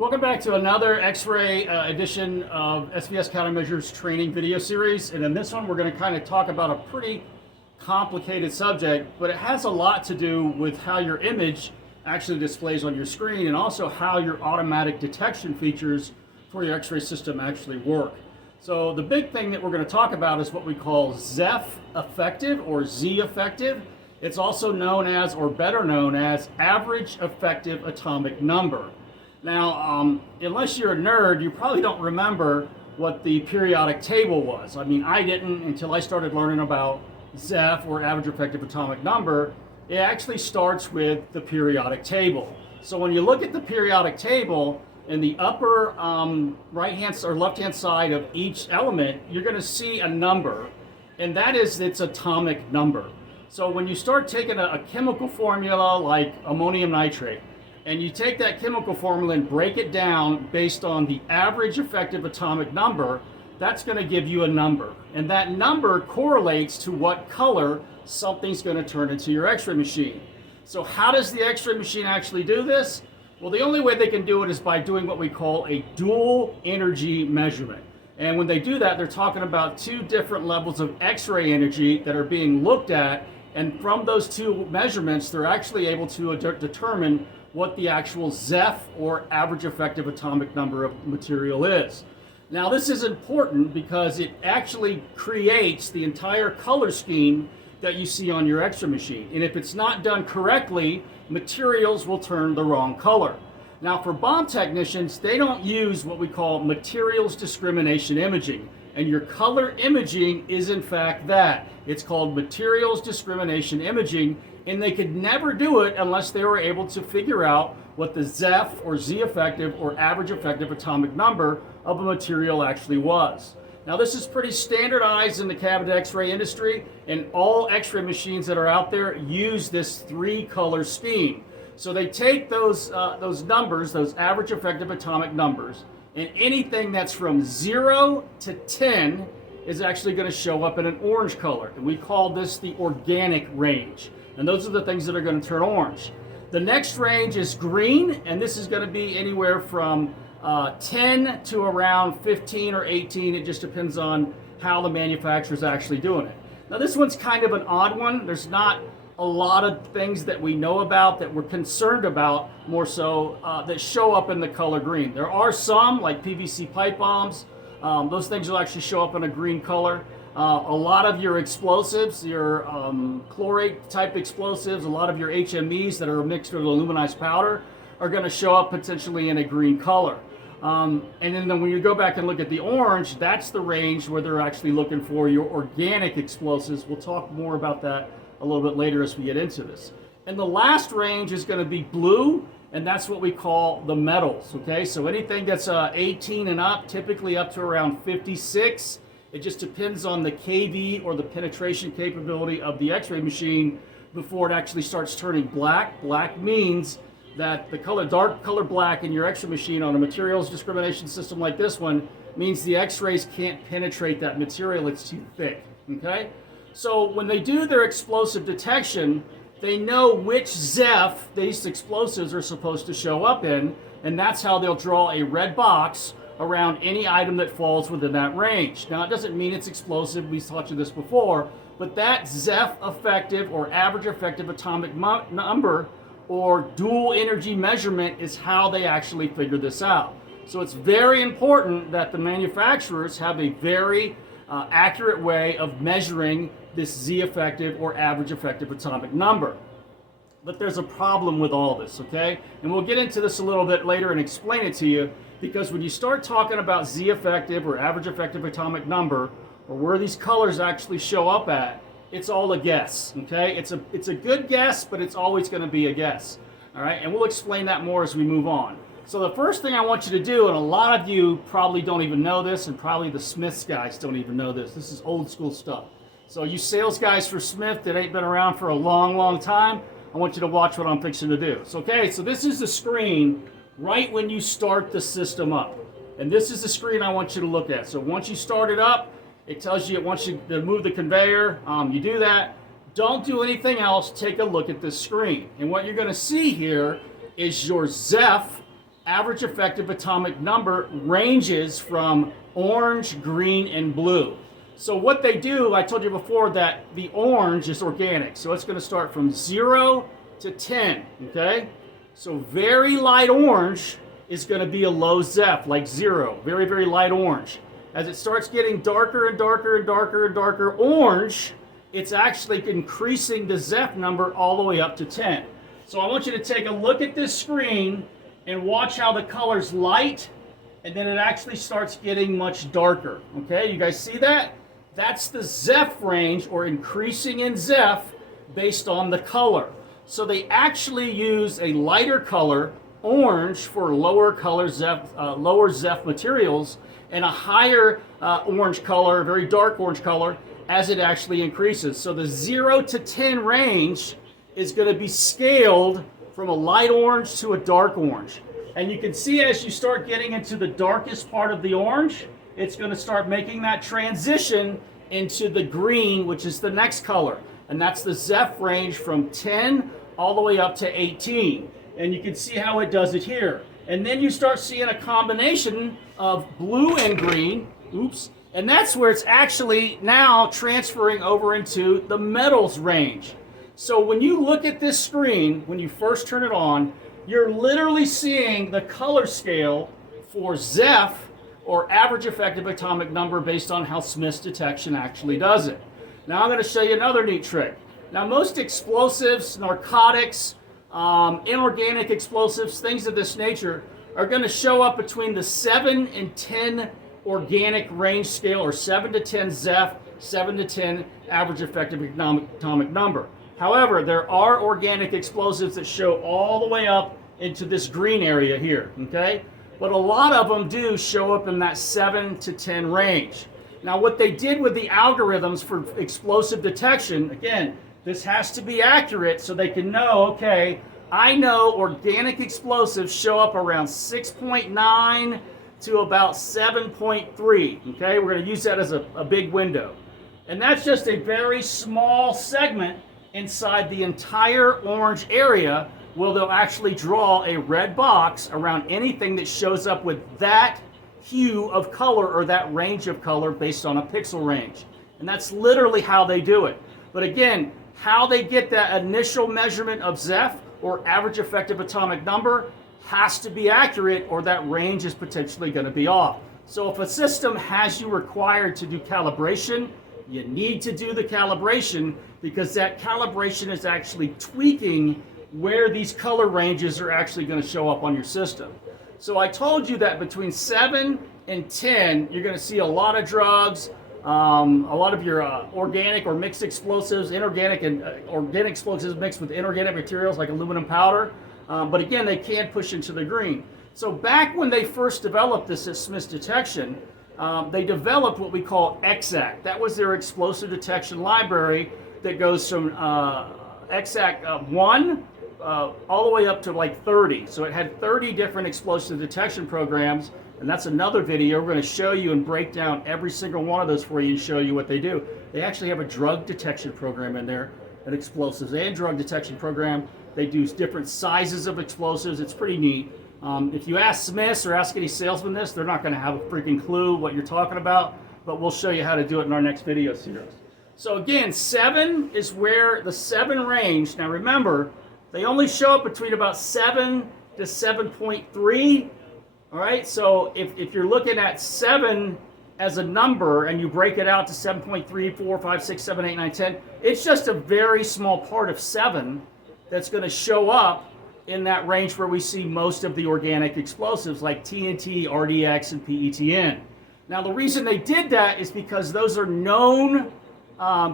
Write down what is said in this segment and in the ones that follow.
Welcome back to another X-ray edition of SVS Countermeasures training video series. And in this one, we're going to kind of talk about a pretty complicated subject, but it has a lot to do with how your image actually displays on your screen and also how your automatic detection features for your X-ray system actually work. So the big thing that we're going to talk about is what we call ZEF effective or Z effective. It's also known as, or better known as, average effective atomic number. Now, unless you're a nerd, you probably don't remember what the periodic table was. I mean, I didn't until I started learning about ZEF, or average effective atomic number. It actually starts with the periodic table. So when you look at the periodic table, in the upper right-hand or left-hand side of each element, you're going to see a number, and that is its atomic number. So when you start taking a chemical formula like ammonium nitrate, and you take that chemical formula and break it down based on the average effective atomic number, that's going to give you a number. And that number correlates to what color something's going to turn into your X-ray machine. So how does the X-ray machine actually do this? Well, the only way they can do it is by doing what we call a dual energy measurement. And when they do that, they're talking about two different levels of X-ray energy that are being looked at. And from those two measurements, they're actually able to determine what the actual ZEF, or average effective atomic number of material, is. Now, this is important because it actually creates the entire color scheme that you see on your X-ray machine. And if it's not done correctly, materials will turn the wrong color. Now, for bomb technicians, they don't use what we call materials discrimination imaging. And your color imaging is in fact that. It's called materials discrimination imaging, and they could never do it unless they were able to figure out what the ZEF, or Z effective, or average effective atomic number of a material actually was. Now, this is pretty standardized in the cabinet X-ray industry, and all X-ray machines that are out there use this three-color scheme. So they take those numbers, those average effective atomic numbers, and anything that's from 0 to 10 is actually going to show up in an orange color. And we call this the organic range. And those are the things that are going to turn orange. The next range is green, and this is going to be anywhere from 10 to around 15 or 18. It just depends on how the manufacturer is actually doing it. Now, this one's kind of an odd one. There's not a lot of things that we know about that we're concerned about more so that show up in the color green. There are some, like PVC pipe bombs. Those things will actually show up in a green color. A lot of your explosives, your chlorate type explosives, a lot of your HMEs that are mixed with aluminized powder are going to show up potentially in a green color. And then when you go back and look at the orange, that's the range where they're actually looking for your organic explosives. We'll talk more about that a little bit later as we get into this. And the last range is going to be blue, and that's what we call the metals. Okay, so anything that's 18 and up, typically up to around 56. It just depends on the KV, or the penetration capability of the X-ray machine, before it actually starts turning black. Black means that the color, dark color black in your X-ray machine on a materials discrimination system like this one, means the X-rays can't penetrate that material, it's too thick. Okay? So when they do their explosive detection, they know which ZEF these explosives are supposed to show up in, and that's how they'll draw a red box around any item that falls within that range. Now, it doesn't mean it's explosive, we've taught you this before, but that ZEF effective, or average effective atomic number, or dual energy measurement, is how they actually figure this out. So it's very important that the manufacturers have a very accurate way of measuring this Z effective, or average effective atomic number. But there's a problem with all this, okay? And we'll get into this a little bit later and explain it to you, because when you start talking about Z effective, or average effective atomic number, or where these colors actually show up at, it's all a guess, okay? It's a good guess, but it's always going to be a guess, all right? And we'll explain that more as we move on. So the first thing I want you to do, and a lot of you probably don't even know this, and probably the Smiths guys don't even know this. This is old school stuff. So you sales guys for Smith that ain't been around for a long, long time, I want you to watch what I'm fixing to do. So, okay, so this is the screen right when you start the system up. And this is the screen I want you to look at. So once you start it up, it tells you it wants you to move the conveyor. You do that. Don't do anything else. Take a look at this screen. And what you're going to see here is your ZEF average effective atomic number ranges from orange, green, and blue. So what they do, I told you before that the orange is organic. So it's going to start from 0 to 10, okay? So very light orange is going to be a low Zeph, like 0, very, very light orange. As it starts getting darker and darker and darker and darker orange, it's actually increasing the Zeph number all the way up to 10. So I want you to take a look at this screen and watch how the color's light, and then it actually starts getting much darker. Okay, you guys see that? That's the Zeph range, or increasing in Zeph based on the color. So they actually use a lighter color, orange, for lower color Zeph, lower Zeph materials, and a higher orange color, very dark orange color, as it actually increases. So the 0 to 10 range is going to be scaled from a light orange to a dark orange. And you can see as you start getting into the darkest part of the orange, it's going to start making that transition into the green, which is the next color. And that's the Zeph range from 10 all the way up to 18. And you can see how it does it here. And then you start seeing a combination of blue and green. Oops. And that's where it's actually now transferring over into the metals range. So when you look at this screen, when you first turn it on, you're literally seeing the color scale for Zeph, or average effective atomic number, based on how Smith's detection actually does it. Now I'm going to show you another neat trick. Now most explosives, narcotics, inorganic explosives, things of this nature, are going to show up between the 7 and 10 organic range scale, or 7 to 10 Zeph, 7 to 10 average effective atomic number. However, there are organic explosives that show all the way up into this green area here, okay? But a lot of them do show up in that 7 to 10 range. Now what they did with the algorithms for explosive detection, again, this has to be accurate so they can know, okay, I know organic explosives show up around 6.9 to about 7.3, okay? We're going to use that as a big window. And that's just a very small segment inside the entire orange area, where they'll actually draw a red box around anything that shows up with that hue of color, or that range of color, based on a pixel range. And that's literally how they do it. But again, how they get that initial measurement of Zeph, or average effective atomic number, has to be accurate, or that range is potentially going to be off. So if a system has you required to do calibration, you need to do the calibration, because that calibration is actually tweaking where these color ranges are actually going to show up on your system. So I told you that between 7 and 10, you're going to see a lot of drugs, a lot of your organic or mixed explosives, inorganic and organic explosives mixed with inorganic materials like aluminum powder. But again, they can push into the green. So back when they first developed this at Smith's Detection, they developed what we call EXAC. That was their explosive detection library that goes from EXAC 1 all the way up to like 30. So it had 30 different explosive detection programs, and that's another video. We're going to show you and break down every single one of those for you and show you what they do. They actually have a drug detection program in there, an explosives and drug detection program. They do different sizes of explosives. It's pretty neat. If you ask Smiths or ask any salesman this, they're not going to have a freaking clue what you're talking about, but we'll show you how to do it in our next video series. So again, 7 is where the 7 range, now remember, they only show up between about 7 to 7.3, all right? So if you're looking at 7 as a number and you break it out to 7.3, 4, 5, 6, 7, 8, 9, 10, it's just a very small part of 7 that's going to show up in that range where we see most of the organic explosives like TNT, RDX, and PETN. Now the reason they did that is because those are known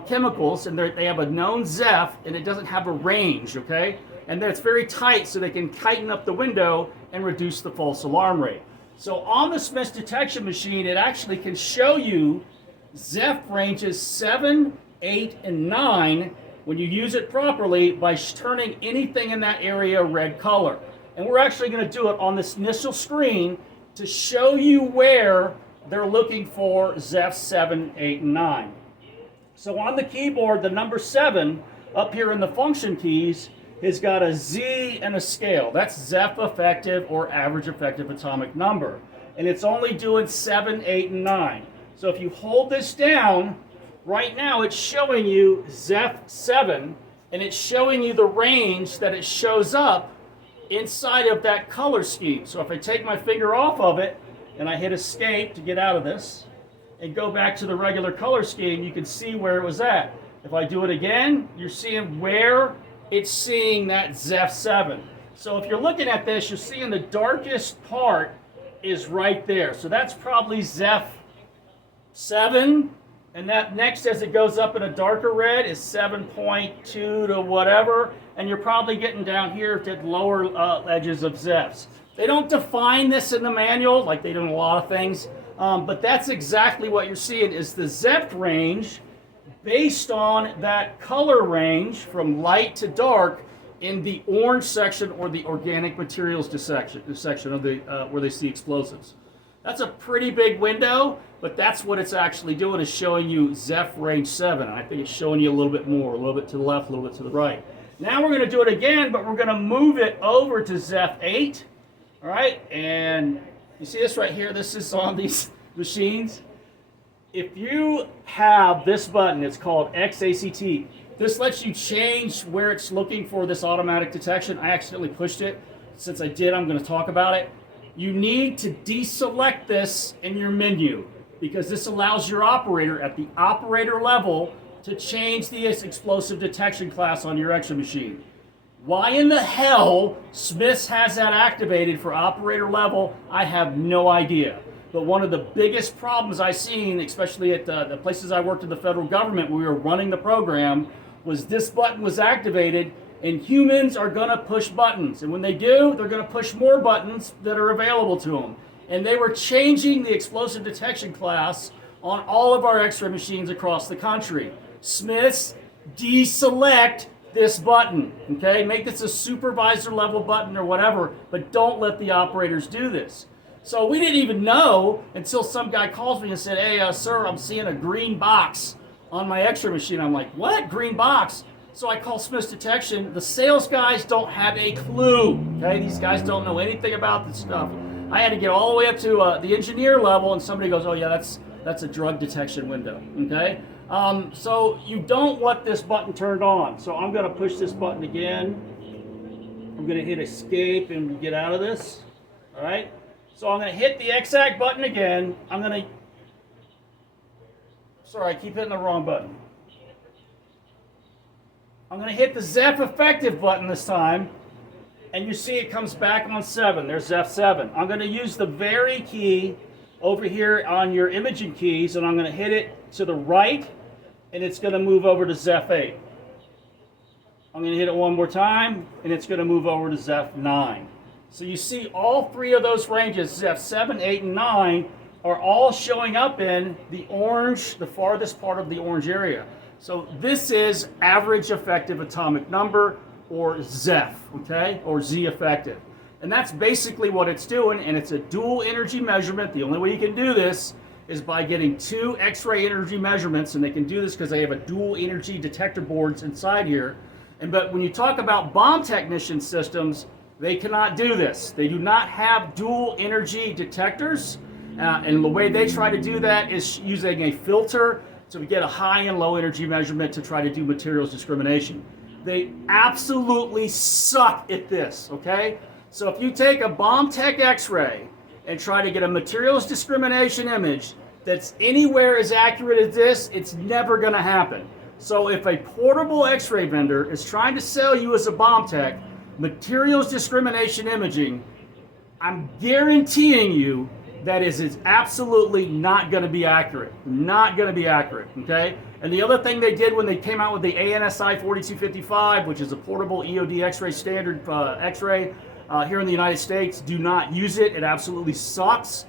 chemicals, and they have a known Zeph, and it doesn't have a range, okay? And then it's very tight, so they can tighten up the window and reduce the false alarm rate. So on the Smith's detection machine, it actually can show you Zeph ranges 7, 8, and 9 when you use it properly by turning anything in that area red color. And we're actually going to do it on this initial screen to show you where they're looking for Zeph 7, 8, and 9. So on the keyboard, the number 7 up here in the function keys has got a Z and a scale. That's ZEF effective, or average effective atomic number. And it's only doing 7, 8, and 9. So if you hold this down, right now it's showing you ZEF 7, and it's showing you the range that it shows up inside of that color scheme. So if I take my finger off of it, and I hit escape to get out of this, and go back to the regular color scheme, you can see where it was at. If I do it again, you're seeing where it's seeing that ZEF 7. So if you're looking at this, you're seeing the darkest part is right there. So that's probably ZEF 7. And that next, as it goes up in a darker red, is 7.2 to whatever. And you're probably getting down here to the lower edges of ZEFs. They don't define this in the manual like they do in a lot of things. But that's exactly what you're seeing is the ZEF range based on that color range from light to dark in the orange section, or the organic materials section of the where they see explosives. That's a pretty big window, but that's what it's actually doing, is showing you ZEF range 7. I think it's showing you a little bit more, a little bit to the left, a little bit to the right. Now we're going to do it again, but we're going to move it over to ZEF 8. All right, and you see this right here? This is on these machines. If you have this button, it's called XACT. This lets you change where it's looking for this automatic detection. I accidentally pushed it. Since I did, I'm going to talk about it. You need to deselect this in your menu, because this allows your operator at the operator level to change the explosive detection class on your X-ray machine. Why in the hell Smiths has that activated for operator level, I have no idea. But one of the biggest problems I've seen, especially at the places I worked in the federal government when we were running the program, was this button was activated, and humans are going to push buttons. And when they do, they're going to push more buttons that are available to them. And they were changing the explosive detection class on all of our X-ray machines across the country. Smiths, deselect this button, okay? Make this a supervisor level button or whatever, but don't let the operators do this. So we didn't even know until some guy calls me and said, hey, sir, I'm seeing a green box on my X-ray machine. I'm like, what? Green box? So I call Smiths Detection. The sales guys don't have a clue, okay? These guys don't know anything about this stuff. I had to get all the way up to the engineer level, and somebody goes, oh yeah, that's a drug detection window, okay? So you don't want this button turned on. So I'm gonna push this button again. I'm gonna hit escape and get out of this, all right? So I'm gonna hit the exact button again. Sorry, I keep hitting the wrong button. I'm going to hit the ZEF effective button this time, and you see it comes back on 7. There's ZEF 7. I'm going to use the vary key over here on your imaging keys, and I'm going to hit it to the right, and it's going to move over to ZEF 8. I'm going to hit it one more time, and it's going to move over to ZEF 9. So you see all three of those ranges, ZEF 7, 8, and 9, are all showing up in the orange, the farthest part of the orange area. So this is average effective atomic number, or ZEF, okay, or Z effective. And that's basically what it's doing, and it's a dual energy measurement. The only way you can do this is by getting 2 X-ray energy measurements, and they can do this because they have a dual energy detector boards inside here. But when you talk about bomb technician systems, they cannot do this. They do not have dual energy detectors. And the way they try to do that is using a filter to get a high and low energy measurement to try to do materials discrimination. They absolutely suck at this, okay? So if you take a bomb tech X-ray and try to get a materials discrimination image that's anywhere as accurate as this, it's never gonna happen. So if a portable X-ray vendor is trying to sell you as a bomb tech materials discrimination imaging, I'm guaranteeing you that is absolutely not going to be accurate. Not going to be accurate, okay? And the other thing they did when they came out with the ANSI 4255, which is a portable EOD X-ray standard X-ray here in the United States, do not use it. It absolutely sucks.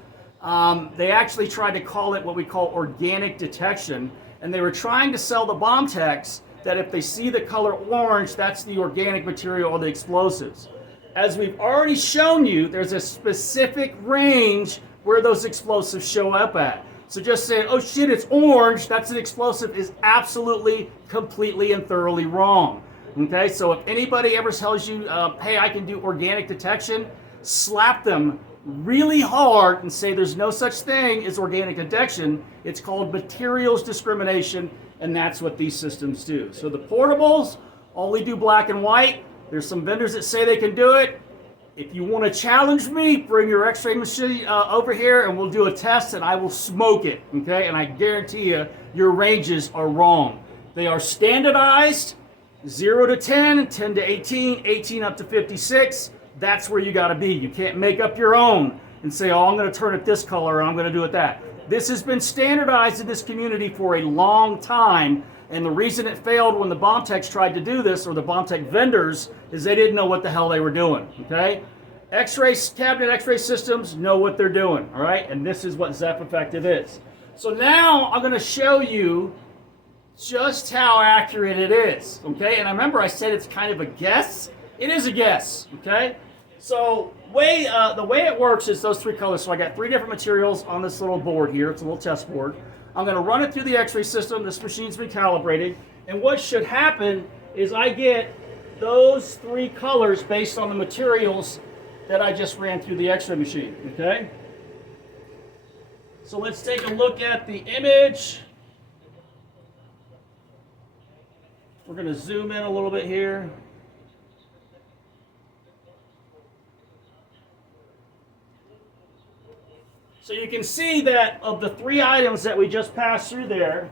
They actually tried to call it what we call organic detection, and they were trying to sell the bomb techs that if they see the color orange, that's the organic material or the explosives. As we've already shown you, there's a specific range where those explosives show up at. So just saying, oh shit, it's orange, that's an explosive, is absolutely, completely, and thoroughly wrong. Okay, so if anybody ever tells you, hey, I can do organic detection, slap them really hard and say there's no such thing as organic detection. It's called materials discrimination, and that's what these systems do. So the portables only do black and white. There's some vendors that say they can do it. If you want to challenge me, bring your x-ray machine over here and we'll do a test and I will smoke it, okay? And I guarantee you, your ranges are wrong. They are standardized, 0 to 10, 10 to 18, 18 up to 56. That's where you got to be. You can't make up your own and say, oh, I'm going to turn it this color and I'm going to do it that. This has been standardized in this community for a long time, and the reason it failed when the bomb techs tried to do this, or the bomb tech vendors, is they didn't know what the hell they were doing, okay? X-ray, cabinet X-ray systems know what they're doing, all right? And this is what Zeph Effective is. So now I'm going to show you just how accurate it is, okay? And I remember I said it's kind of a guess. It is a guess, okay? So the way it works is those three colors. So I got three different materials on this little board here. It's a little test board. I'm going to run it through the X-ray system. This machine's been calibrated. And what should happen is I get those three colors based on the materials that I just ran through the X-ray machine, okay? So let's take a look at the image. We're going to zoom in a little bit here. So you can see that of the three items that we just passed through there,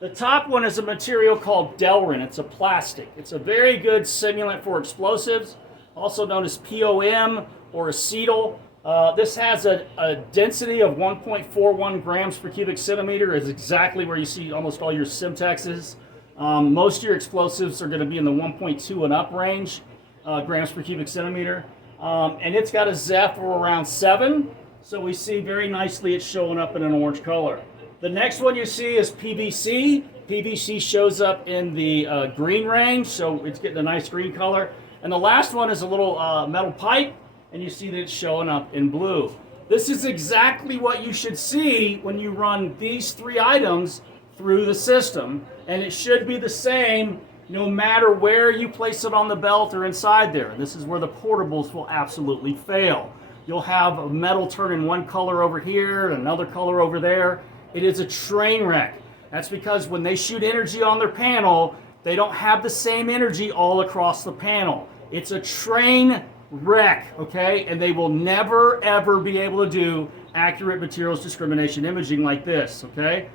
the top one is a material called Delrin. It's a plastic. It's a very good simulant for explosives, also known as POM or acetyl. This has a density of 1.41 grams per cubic centimeter. Is exactly where you see almost all your Simtexes. Most of your explosives are going to be in the 1.2 and up range, grams per cubic centimeter. And it's got a Zeph of around 7. So we see very nicely it's showing up in an orange color. The next one you see is PVC. PVC shows up in the green range, so it's getting a nice green color. And the last one is a little metal pipe, and you see that it's showing up in blue. This is exactly what you should see when you run these three items through the system, and it should be the same no matter where you place it on the belt or inside there. This is where the portables will absolutely fail. You'll have a metal turning one color over here, another color over there. It is a train wreck. That's because when they shoot energy on their panel, they don't have the same energy all across the panel. It's a train wreck, okay? And they will never, ever be able to do accurate materials discrimination imaging like this, okay?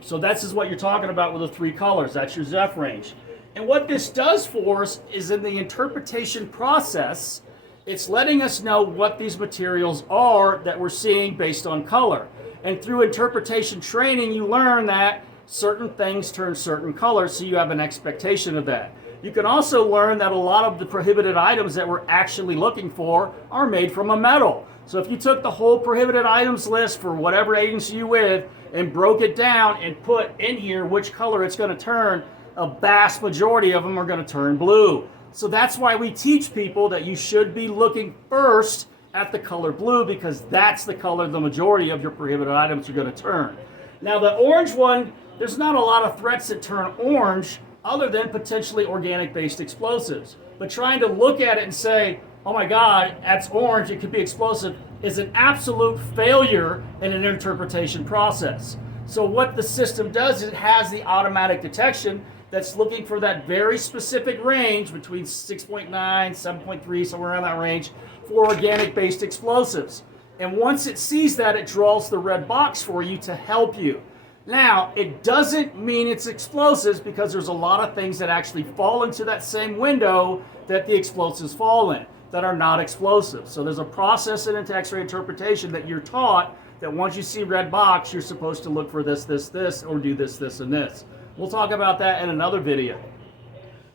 So this is what you're talking about with the three colors. That's your Zeph range. And what this does for us is in the interpretation process, it's letting us know what these materials are that we're seeing based on color. And through interpretation training, you learn that certain things turn certain colors, so you have an expectation of that. You can also learn that a lot of the prohibited items that we're actually looking for are made from a metal. So if you took the whole prohibited items list for whatever agency you're with and broke it down and put in here which color it's going to turn, a vast majority of them are going to turn blue. So that's why we teach people that you should be looking first at the color blue, because that's the color the majority of your prohibited items are going to turn. Now the orange one, there's not a lot of threats that turn orange other than potentially organic-based explosives. But trying to look at it and say, oh my God, that's orange, it could be explosive, is an absolute failure in an interpretation process. So what the system does is it has the automatic detection that's looking for that very specific range between 6.9, 7.3, somewhere around that range for organic-based explosives. And once it sees that, it draws the red box for you to help you. Now, it doesn't mean it's explosives, because there's a lot of things that actually fall into that same window that the explosives fall in that are not explosives. So there's a process in X-ray interpretation that you're taught that once you see red box, you're supposed to look for this, this, this, or do this, this, and this. We'll talk about that in another video.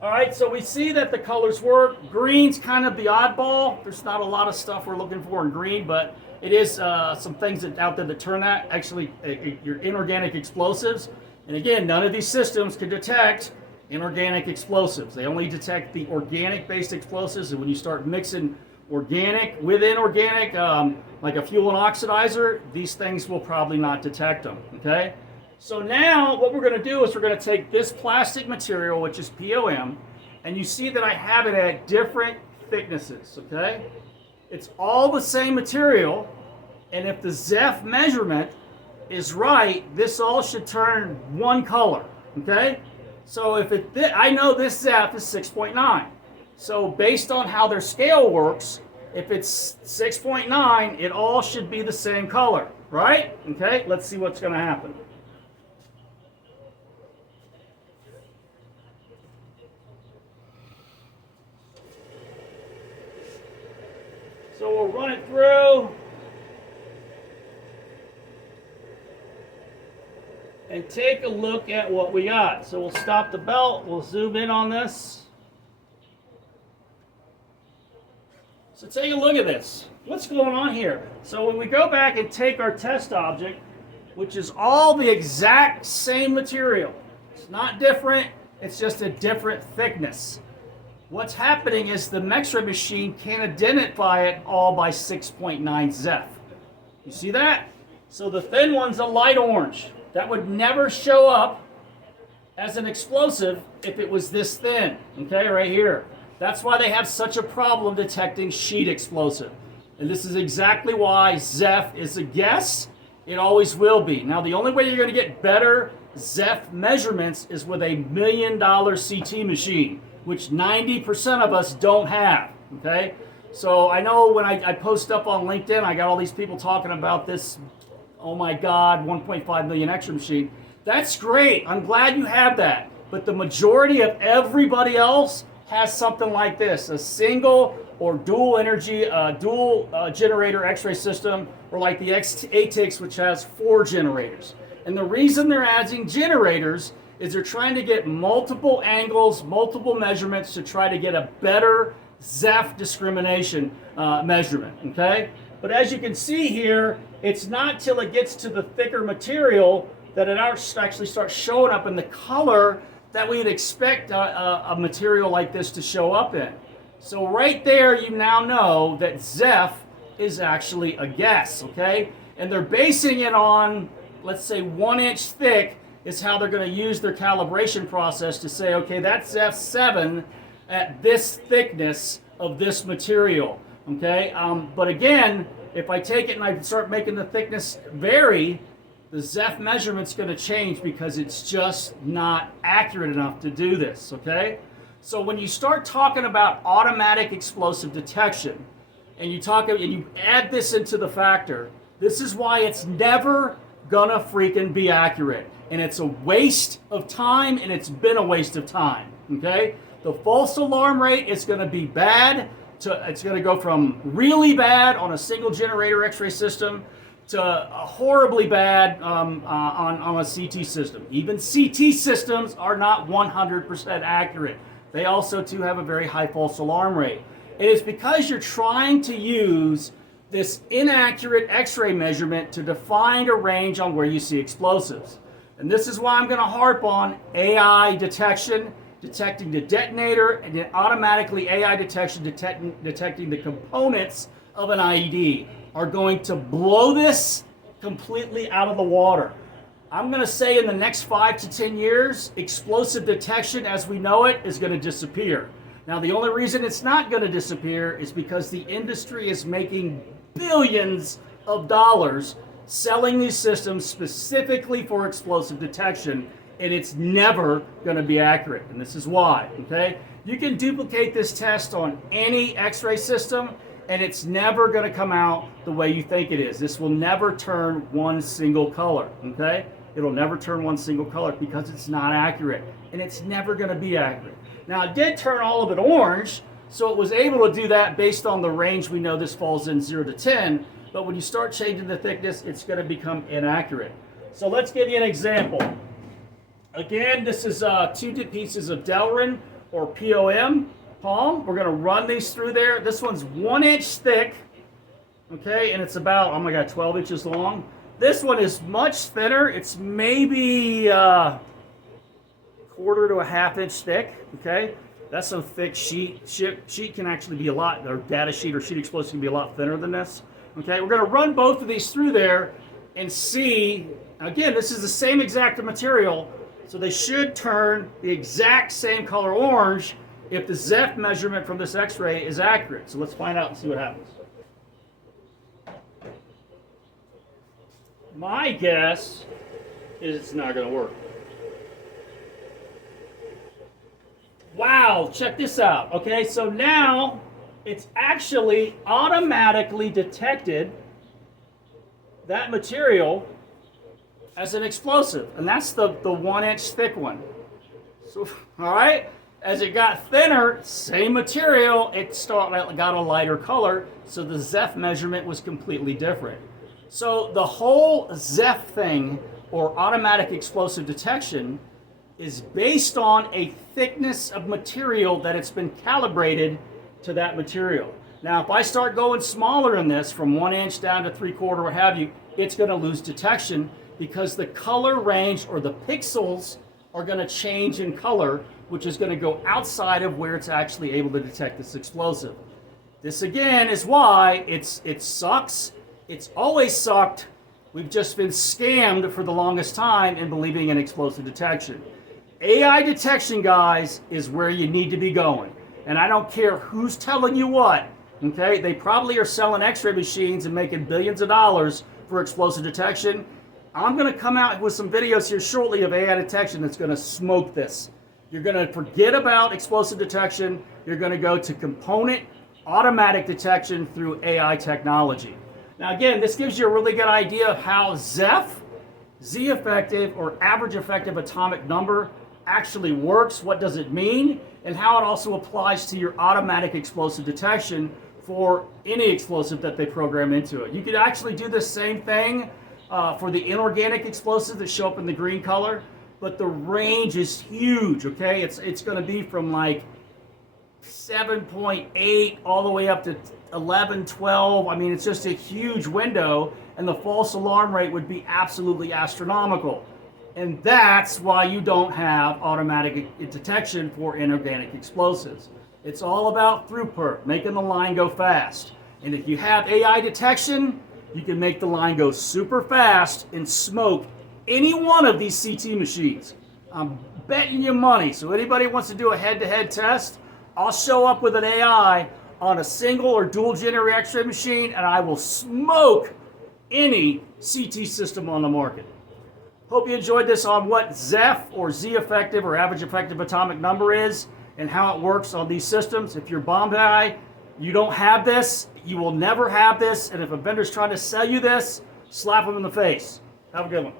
All right, so we see that the colors work. Green's kind of the oddball. There's not a lot of stuff we're looking for in green, but it is some things out there that turn that. Actually, your inorganic explosives. And again, none of these systems can detect inorganic explosives. They only detect the organic-based explosives, and when you start mixing organic with inorganic, like a fuel and oxidizer, these things will probably not detect them, okay? So now what we're going to do is we're going to take this plastic material, which is POM, And you see that I have it at different thicknesses, okay? It's all the same material, and if the Zeph measurement is right, this all should turn one color, okay? So if I know this Zeph is 6.9. So based on how their scale works, if it's 6.9, it all should be the same color, right? Okay, let's see what's going to happen. So we'll run it through. And take a look at what we got. So we'll stop the belt, we'll zoom in on this. So take a look at this. What's going on here? So when we go back and take our test object, which is all the exact same material, it's not different, it's just a different thickness. What's happening is the X-ray machine can't identify it all by 6.9 Zeph. You see that? So the thin one's a light orange. That would never show up as an explosive if it was this thin, okay, right here. That's why they have such a problem detecting sheet explosive. And this is exactly why Zeph is a guess. It always will be. Now, the only way you're going to get better Zeph measurements is with a $1 million CT machine, which 90% of us don't have, okay? So I know when I post up on LinkedIn, I got all these people talking about this, oh my God, 1.5 million X-ray machine. That's great. I'm glad you have that. But the majority of everybody else has something like this, a single or dual energy, dual generator X-ray system, or like the ATIX, which has 4 generators. And the reason they're adding generators is they're trying to get multiple angles, multiple measurements to try to get a better Zeph discrimination measurement, okay? But as you can see here, it's not till it gets to the thicker material that it actually starts showing up in the color that we'd expect a material like this to show up in. So right there, you now know that Zeph is actually a guess, okay? And they're basing it on, let's say, 1 inch thick is how they're going to use their calibration process to say, okay, that's Zeph 7 at this thickness of this material, okay? But again, if I take it and I start making the thickness vary, the Zeph measurement's going to change because it's just not accurate enough to do this, okay? So when you start talking about automatic explosive detection, and you add this into the factor, this is why it's never gonna freaking be accurate. And it's a waste of time, and it's been a waste of time, okay? The false alarm rate is gonna be bad, it's gonna go from really bad on a single generator X-ray system to horribly bad on a CT system. Even CT systems are not 100% accurate. They also too have a very high false alarm rate. It is because you're trying to use this inaccurate X-ray measurement to define a range on where you see explosives. And this is why I'm going to harp on AI detection, detecting the detonator, and then automatically AI detection, detecting the components of an IED are going to blow this completely out of the water. I'm going to say in the next 5 to 10 years, explosive detection as we know it is going to disappear. Now, the only reason it's not going to disappear is because the industry is making billions of dollars selling these systems specifically for explosive detection, and it's never going to be accurate. And this is why, okay? You can duplicate this test on any X-ray system, and it's never going to come out the way you think it is. This will never turn one single color, okay? It'll never turn one single color because it's not accurate, and it's never going to be accurate. Now, it did turn all of it orange, so it was able to do that based on the range we know this falls in 0 to 10, but when you start changing the thickness, it's going to become inaccurate. So let's give you an example. Again, this is 2 pieces of Delrin or POM, palm. We're going to run these through there. This one's 1 inch thick, okay, and it's about, oh my God, 12 inches long. This one is much thinner. It's maybe quarter to a half inch thick, okay? That's a thick sheet. Sheet can actually be a lot, or data sheet or sheet explosive can be a lot thinner than this, okay? We're going to run both of these through there and see, again, this is the same exact material, so they should turn the exact same color orange if the Zeph measurement from this X-ray is accurate. So let's find out and see what happens. My guess is it's not going to work. Wow, check this out. Okay, so now it's actually automatically detected that material as an explosive, and that's the 1 inch thick one. So, all right, as it got thinner, same material, it got a lighter color, so the Zeph measurement was completely different. So the whole Zeph thing, or automatic explosive detection, is based on a thickness of material that it's been calibrated to that material. Now, if I start going smaller in this, from 1 inch down to 3/4, what have you, it's going to lose detection because the color range or the pixels are going to change in color, which is going to go outside of where it's actually able to detect this explosive. This again is why it sucks. It's always sucked. We've just been scammed for the longest time in believing in explosive detection. AI detection, guys, is where you need to be going. And I don't care who's telling you what, okay? They probably are selling X-ray machines and making billions of dollars for explosive detection. I'm going to come out with some videos here shortly of AI detection that's going to smoke this. You're going to forget about explosive detection. You're going to go to component automatic detection through AI technology. Now, again, this gives you a really good idea of how Zeph, Z-effective or average effective atomic number, actually works, what does it mean, and how it also applies to your automatic explosive detection for any explosive that they program into it. You could actually do the same thing for the inorganic explosives that show up in the green color, but the range is huge, okay? It's going to be from like 7.8 all the way up to 11, 12. I mean, it's just a huge window, and the false alarm rate would be absolutely astronomical. And that's why you don't have automatic detection for inorganic explosives. It's all about throughput, making the line go fast. And if you have AI detection, you can make the line go super fast and smoke any one of these CT machines. I'm betting you money. So anybody wants to do a head-to-head test, I'll show up with an AI on a single or dual generator X-ray machine, and I will smoke any CT system on the market. Hope you enjoyed this on what Zeph, or Z-effective or average effective atomic number, is and how it works on these systems. If you're Bombay, you don't have this, you will never have this, and if a vendor's trying to sell you this, slap them in the face. Have a good one.